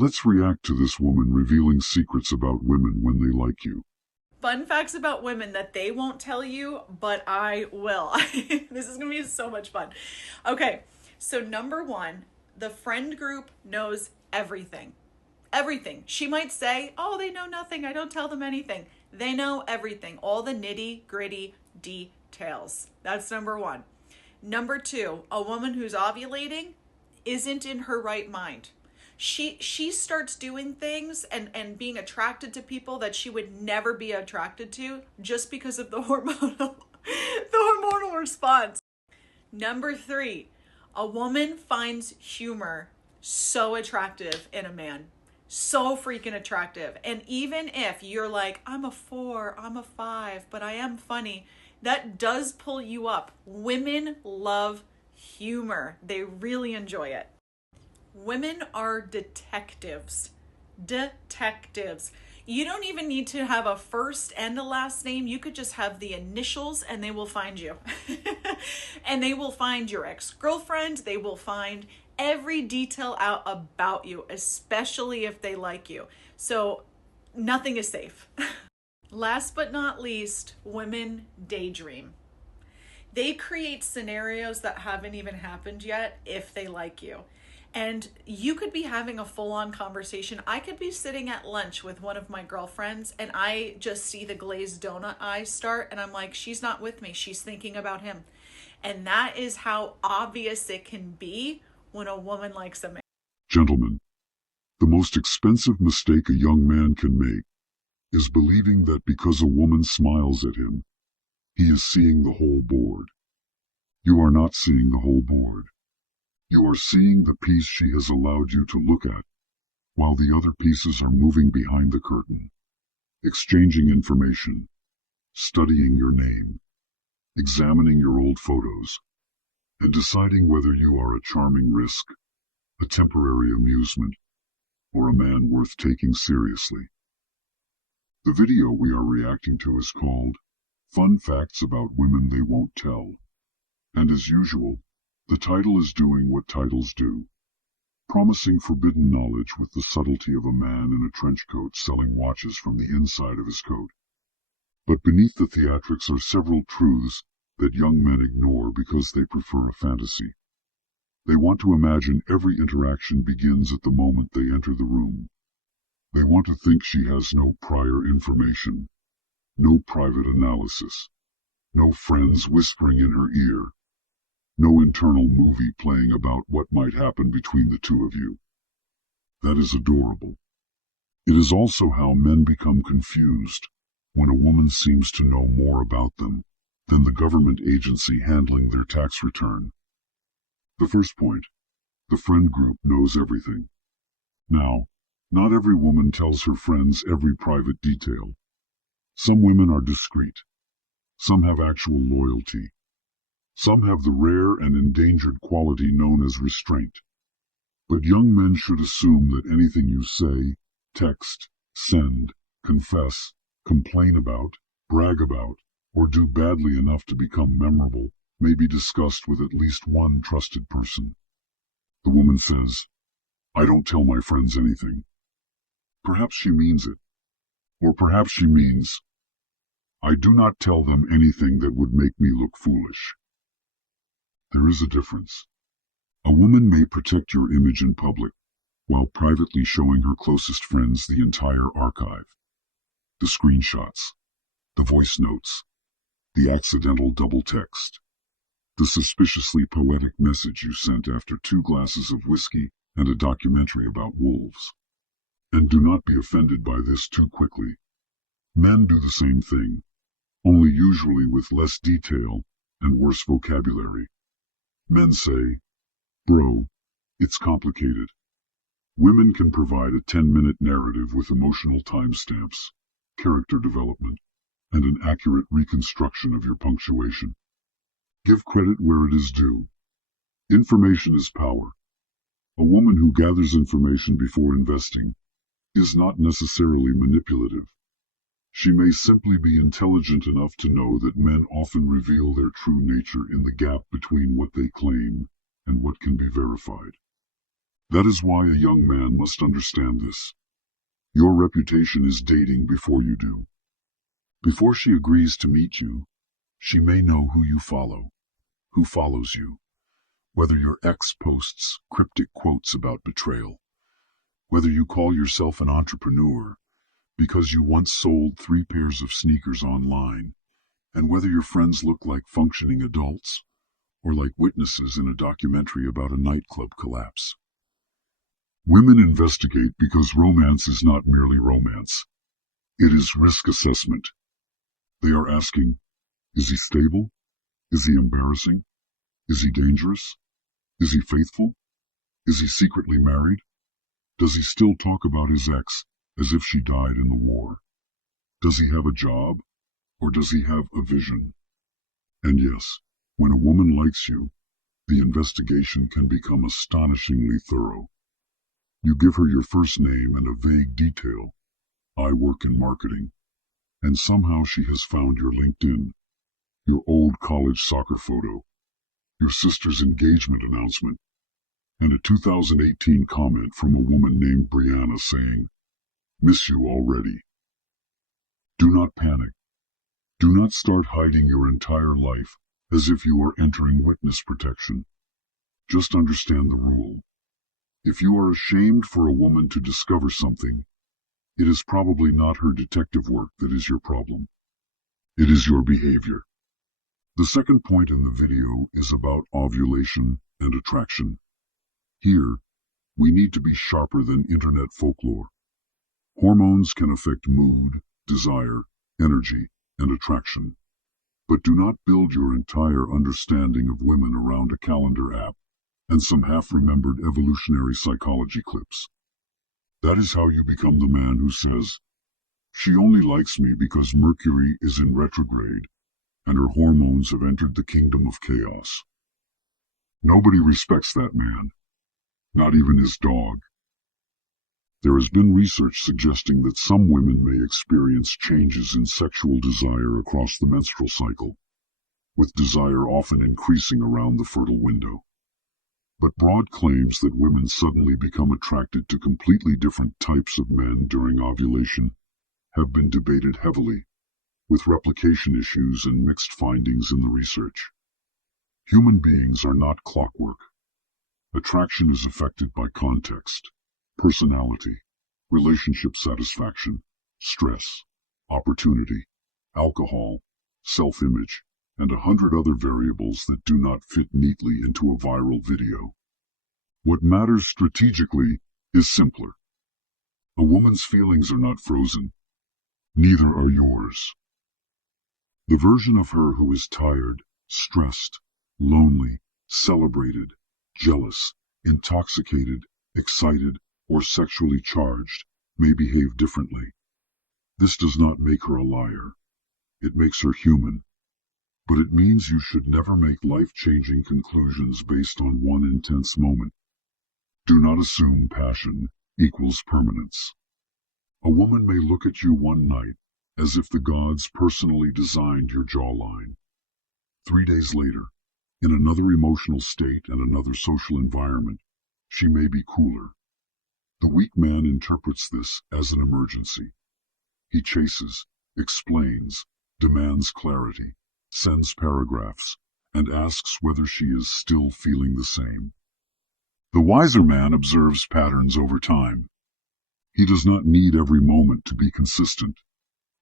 Let's react to this woman revealing secrets about women when they like you. Fun facts about women that they won't tell you, but I will. This is going to be so much fun. Okay, so number one, the friend group knows everything. Everything. She might say, oh, they know nothing. I don't tell them anything. They know everything, all the nitty gritty details. That's number one. Number two, a woman who's ovulating isn't in her right mind. She starts doing things and being attracted to people that she would never be attracted to just because of the hormonal response. Number three, a woman finds humor so attractive in a man. So freaking attractive. And even if you're like, I'm a four, I'm a five, but I am funny, that does pull you up. Women love humor, they really enjoy it. Women are detectives. Detectives. You don't even need to have a first and a last name. You could just have the initials and they will find you. And they will find your ex-girlfriend. They will find every detail out about you, especially if they like you. So nothing is safe. Last but not least, women daydream. They create scenarios that haven't even happened yet if they like you. And you could be having a full on conversation. I could be sitting at lunch with one of my girlfriends and I just see the glazed donut eyes start. And I'm like, she's not with me. She's thinking about him. And that is how obvious it can be when a woman likes a man. Gentlemen, the most expensive mistake a young man can make is believing that because a woman smiles at him, he is seeing the whole board. You are not seeing the whole board. You are seeing the piece she has allowed you to look at, while the other pieces are moving behind the curtain, exchanging information, studying your name, examining your old photos, and deciding whether you are a charming risk, a temporary amusement, or a man worth taking seriously. The video we are reacting to is called Fun Facts About Women They Won't Tell, and as usual, the title is doing what titles do, promising forbidden knowledge with the subtlety of a man in a trench coat selling watches from the inside of his coat. But beneath the theatrics are several truths that young men ignore because they prefer a fantasy. They want to imagine every interaction begins at the moment they enter the room. They want to think she has no prior information, no private analysis, no friends whispering in her ear, no internal movie playing about what might happen between the two of you. That is adorable. It is also how men become confused when a woman seems to know more about them than the government agency handling their tax return. The first point, the friend group knows everything. Now, not every woman tells her friends every private detail. Some women are discreet. Some have actual loyalty. Some have the rare and endangered quality known as restraint. But young men should assume that anything you say, text, send, confess, complain about, brag about, or do badly enough to become memorable may be discussed with at least one trusted person. The woman says, I don't tell my friends anything. Perhaps she means it. Or perhaps she means, I do not tell them anything that would make me look foolish. There is a difference. A woman may protect your image in public, while privately showing her closest friends the entire archive. The screenshots, the voice notes, the accidental double text, the suspiciously poetic message you sent after 2 glasses of whiskey and a documentary about wolves. And do not be offended by this too quickly. Men do the same thing, only usually with less detail and worse vocabulary. Men say, bro, it's complicated. Women can provide a 10-minute narrative with emotional timestamps, character development, and an accurate reconstruction of your punctuation. Give credit where it is due. Information is power. A woman who gathers information before investing is not necessarily manipulative. She may simply be intelligent enough to know that men often reveal their true nature in the gap between what they claim and what can be verified. That is why a young man must understand this. Your reputation is dating before you do. Before she agrees to meet you, she may know who you follow, who follows you, whether your ex posts cryptic quotes about betrayal, whether you call yourself an entrepreneur because you once sold 3 pairs of sneakers online, and whether your friends look like functioning adults or like witnesses in a documentary about a nightclub collapse. Women investigate because romance is not merely romance. It is risk assessment. They are asking, is he stable? Is he embarrassing? Is he dangerous? Is he faithful? Is he secretly married? Does he still talk about his ex as if she died in the war? Does he have a job? Or does he have a vision? And yes, when a woman likes you, the investigation can become astonishingly thorough. You give her your first name and a vague detail. I work in marketing. And somehow she has found your LinkedIn, your old college soccer photo, your sister's engagement announcement, and a 2018 comment from a woman named Brianna saying, "Miss you already." Do not panic. Do not start hiding your entire life as if you are entering witness protection. Just understand the rule. If you are ashamed for a woman to discover something, it is probably not her detective work that is your problem. It is your behavior. The second point in the video is about ovulation and attraction. Here, we need to be sharper than internet folklore. Hormones can affect mood, desire, energy, and attraction. But do not build your entire understanding of women around a calendar app and some half-remembered evolutionary psychology clips. That is how you become the man who says, "She only likes me because Mercury is in retrograde and her hormones have entered the kingdom of chaos." Nobody respects that man, not even his dog. There has been research suggesting that some women may experience changes in sexual desire across the menstrual cycle, with desire often increasing around the fertile window. But broad claims that women suddenly become attracted to completely different types of men during ovulation have been debated heavily, with replication issues and mixed findings in the research. Human beings are not clockwork. Attraction is affected by context, personality, relationship satisfaction, stress, opportunity, alcohol, self-image, and 100 other variables that do not fit neatly into a viral video. What matters strategically is simpler. A woman's feelings are not frozen. Neither are yours. The version of her who is tired, stressed, lonely, celebrated, jealous, intoxicated, excited, or sexually charged may behave differently. This does not make her a liar. It makes her human. But it means you should never make life-changing conclusions based on one intense moment. Do not assume passion equals permanence. A woman may look at you one night as if the gods personally designed your jawline. 3 days later, in another emotional state and another social environment, she may be cooler. The weak man interprets this as an emergency. He chases, explains, demands clarity, sends paragraphs, and asks whether she is still feeling the same. The wiser man observes patterns over time. He does not need every moment to be consistent,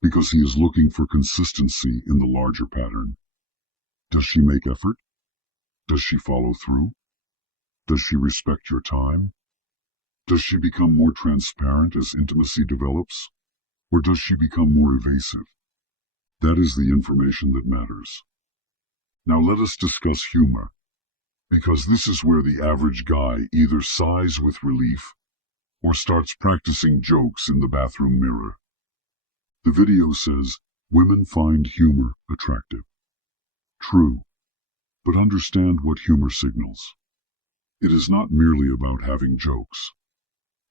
because he is looking for consistency in the larger pattern. Does she make effort? Does she follow through? Does she respect your time? Does she become more transparent as intimacy develops? Or does she become more evasive? That is the information that matters. Now let us discuss humor, because this is where the average guy either sighs with relief or starts practicing jokes in the bathroom mirror. The video says, women find humor attractive. True, but understand what humor signals. It is not merely about having jokes.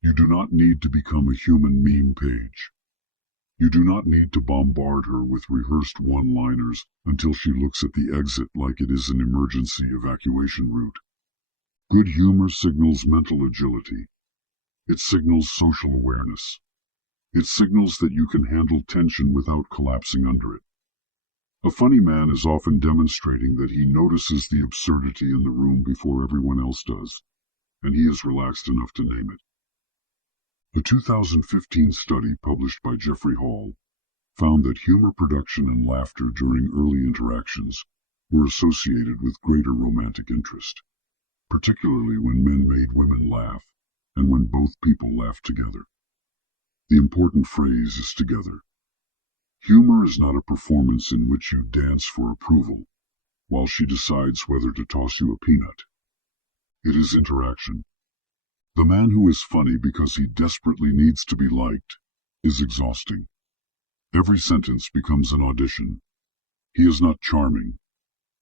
You do not need to become a human meme page. You do not need to bombard her with rehearsed one-liners until she looks at the exit like it is an emergency evacuation route. Good humor signals mental agility. It signals social awareness. It signals that you can handle tension without collapsing under it. A funny man is often demonstrating that he notices the absurdity in the room before everyone else does, and he is relaxed enough to name it. A 2015 study published by Jeffrey Hall found that humor production and laughter during early interactions were associated with greater romantic interest, particularly when men made women laugh and when both people laughed together. The important phrase is together. Humor is not a performance in which you dance for approval while she decides whether to toss you a peanut. It is interaction. The man who is funny because he desperately needs to be liked is exhausting. Every sentence becomes an audition. He is not charming.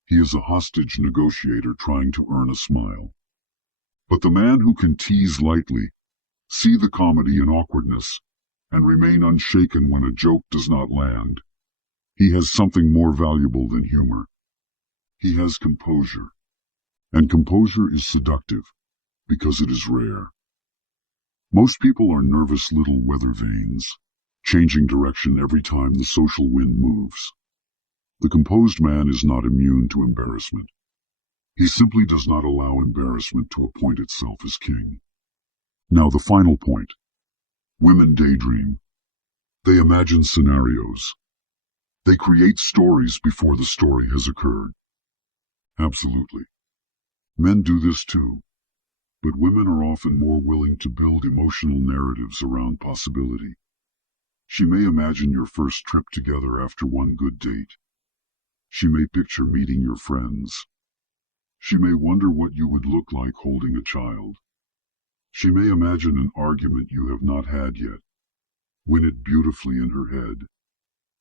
He is a hostage negotiator trying to earn a smile. But the man who can tease lightly, see the comedy in awkwardness, and remain unshaken when a joke does not land, he has something more valuable than humor. He has composure. And composure is seductive because it is rare. Most people are nervous little weather vanes, changing direction every time the social wind moves. The composed man is not immune to embarrassment. He simply does not allow embarrassment to appoint itself as king. Now the final point. Women daydream. They imagine scenarios. They create stories before the story has occurred. Absolutely. Men do this too, but women are often more willing to build emotional narratives around possibility. She may imagine your first trip together after one good date. She may picture meeting your friends. She may wonder what you would look like holding a child. She may imagine an argument you have not had yet, win it beautifully in her head,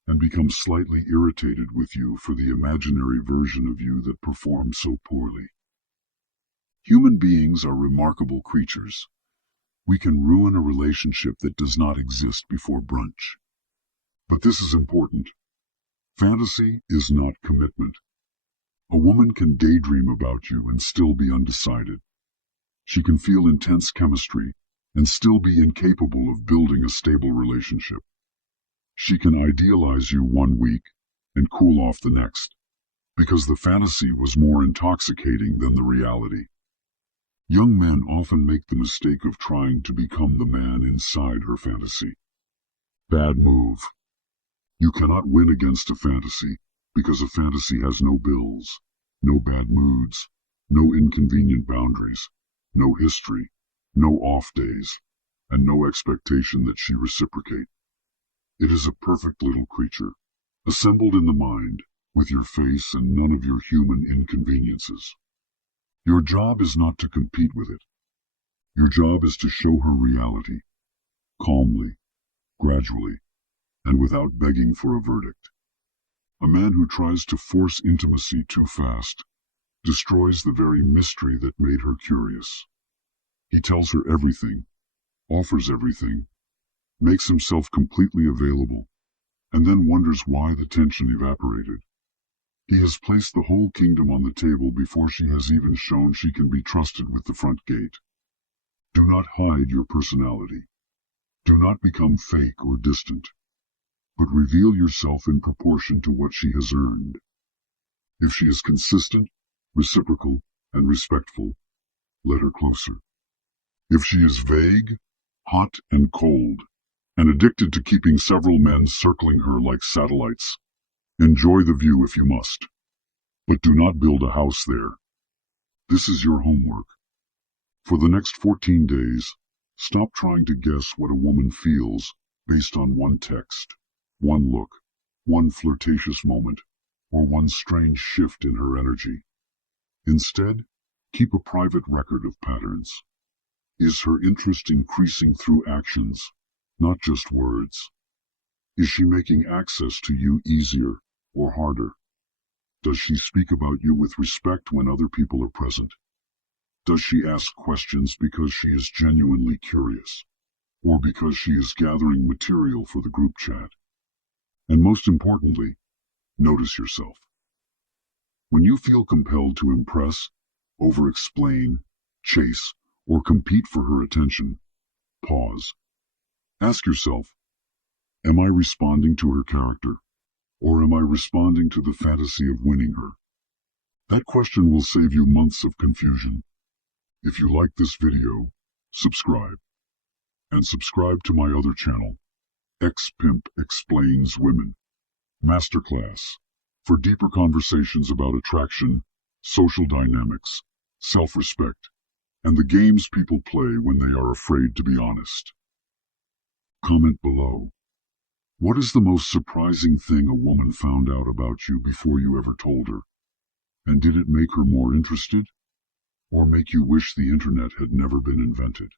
and become slightly irritated with you for the imaginary version of you that performed so poorly. Human beings are remarkable creatures. We can ruin a relationship that does not exist before brunch. But this is important. Fantasy is not commitment. A woman can daydream about you and still be undecided. She can feel intense chemistry and still be incapable of building a stable relationship. She can idealize you one week and cool off the next, because the fantasy was more intoxicating than the reality. Young men often make the mistake of trying to become the man inside her fantasy. Bad move. You cannot win against a fantasy because a fantasy has no bills, no bad moods, no inconvenient boundaries, no history, no off days, and no expectation that she reciprocate. It is a perfect little creature, assembled in the mind, with your face and none of your human inconveniences. Your job is not to compete with it. Your job is to show her reality, calmly, gradually, and without begging for a verdict. A man who tries to force intimacy too fast destroys the very mystery that made her curious. He tells her everything, offers everything, makes himself completely available, and then wonders why the tension evaporated. He has placed the whole kingdom on the table before she has even shown she can be trusted with the front gate. Do not hide your personality. Do not become fake or distant, but reveal yourself in proportion to what she has earned. If she is consistent, reciprocal, and respectful, let her closer. If she is vague, hot, and cold, and addicted to keeping several men circling her like satellites, enjoy the view if you must, but do not build a house there. This is your homework. For the next 14 days, stop trying to guess what a woman feels based on one text, one look, one flirtatious moment, or one strange shift in her energy. Instead, keep a private record of patterns. Is her interest increasing through actions, not just words? Is she making access to you easier or harder? Does she speak about you with respect when other people are present? Does she ask questions because she is genuinely curious, or because she is gathering material for the group chat? And most importantly, notice yourself. When you feel compelled to impress, over-explain, chase, or compete for her attention. Pause. Ask yourself, am I responding to her character, or am I responding to the fantasy of winning her? That question will save you months of confusion. If you like this video, subscribe. And subscribe to my other channel, X-Pimp Explains Women Masterclass, for deeper conversations about attraction, social dynamics, self-respect, and the games people play when they are afraid to be honest. Comment below. What is the most surprising thing a woman found out about you before you ever told her? And did it make her more interested? Or make you wish the internet had never been invented?